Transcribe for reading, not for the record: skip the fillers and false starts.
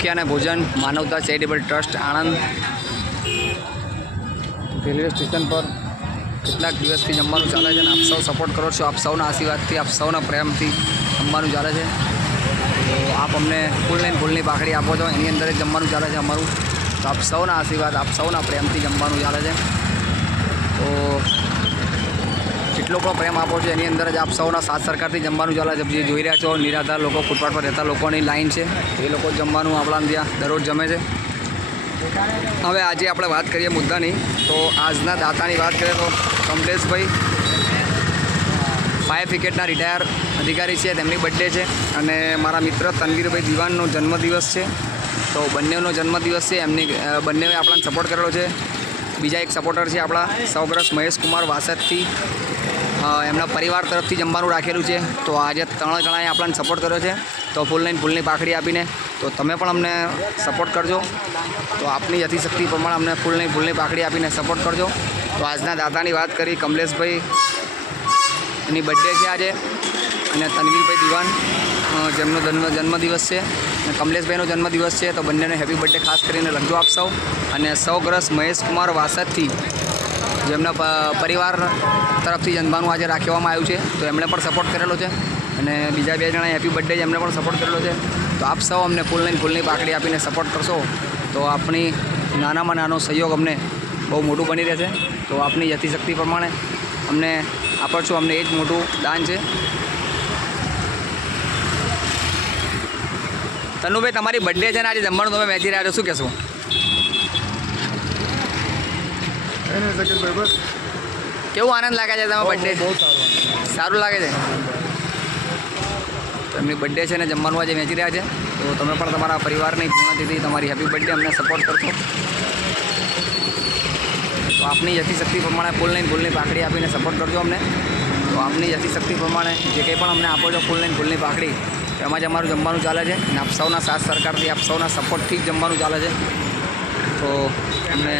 ભૂખ્યા અને ભોજન માનવતા charitable trust Anand railway station પર કેટલાક દિવસથી જમવાનું ચાલે છે અને આપ સૌ સપોર્ટ કરો છો. આપ સૌના આશીર્વાદથી, આપ સૌના પ્રેમથી જમવાનું ચાલે છે. તો આપ અમને ફૂલની પાકડી આપો છો, એની અંદર જ જમવાનું ચાલે છે અમારું. તો આપ સૌના આશીર્વાદ, આપ સૌના પ્રેમથી જમવાનું ચાલે છે. તો જેટલો પણ પ્રેમ આપો છો એની અંદર જ આપ સૌના સાથ સરકારથી જમવાનું ચાલે છે. જે જોઈ રહ્યા છો નિરાધાર લોકો, ફૂટપાથ પર રહેતા લોકોની લાઈન છે, એ લોકો જમવાનું આપણા ત્યાં દરરોજ જમે છે. હવે આજે આપણે વાત કરીએ મુદ્દાની, તો આજના દાતાની વાત કરીએ તો કમલેશભાઈ ફાયર બ્રિગેડના રિટાયર અધિકારી છે, તેમની બર્થડે છે. અને મારા મિત્ર તનવીરભાઈ દિવાનનો જન્મદિવસ છે. તો બંનેનો જન્મદિવસ છે. બંનેએ આપણને સપોર્ટ કરેલો છે. બીજા એક સપોર્ટર છે આપણા સૌગ્રસ્ત મહેશકુમાર વાસદથી, એમના પરિવાર તરફથી જમવાનું રાખેલું છે. તો આજે 3 જણાએ આપણને સપોર્ટ કર્યો છે. તો ફૂલની પાકડી આપીને તો તમે પણ અમને સપોર્ટ કરજો. તો આપની યથાશક્તિ પ્રમાણે અમને ફૂલની પાકડી આપીને સપોર્ટ કરજો. તો આજના દાતાની વાત કરી કમલેશભાઈ, એની બર્થડે છે આજે. અને તનવીરભાઈ દિવાન જેમનો જન્મદિવસ છે, અને કમલેશભાઈનો જન્મદિવસ છે. તો બંનેને હેપી બર્થડે ખાસ કરીને લખજો આપ સૌ. અને સૌગ્રસ્ત મહેશકુમાર વાસદથી જેમના પરિવાર તરફથી જમવાનું આજે રાખવામાં આવ્યું છે, તો એમણે પણ સપોર્ટ કરેલો છે. અને બીજા 2 જણાએ હેપી બર્થડે એમને પણ સપોર્ટ કરેલો છે. તો આપ સૌ અમને ફૂલની પાકડી આપીને સપોર્ટ કરશો તો આપણી નાનામાં નાનો સહયોગ અમને બહુ મોટું બની રહેશે. તો આપની યથાશક્તિ પ્રમાણે અમને આપો છો, અમને એ જ મોટું દાન છે. તનુભાઈ, તમારી બર્થડે છે ને આજે જમવાનું તમે વહેંચી રહ્યા છો, શું કહેશો? બસ કેવું આનંદ લાગે છે તમારો બર્થડે? બહુ સારું લાગે છે. તો એમની બર્થડે છે ને જમવાનું આજે વહેંચી રહ્યા છે. તો તમે પણ તમારા પરિવારની પૂર્ણતિથિ, તમારી હેપી બર્થડે અમને સપોર્ટ કરશો. તો આપની યથાશક્તિ પ્રમાણે ફૂલની પાકડી આપીને સપોર્ટ કરજો અમને. તો આપની યથાશક્તિ પ્રમાણે જે કંઈ પણ અમને આપો છો ફૂલની પાકડી, એમાં જ અમારું જમવાનું ચાલે છે. અને આપ સૌના સાથ સરકારથી, આપ સૌના સપોર્ટથી જ જમવાનું ચાલે છે. તો અમને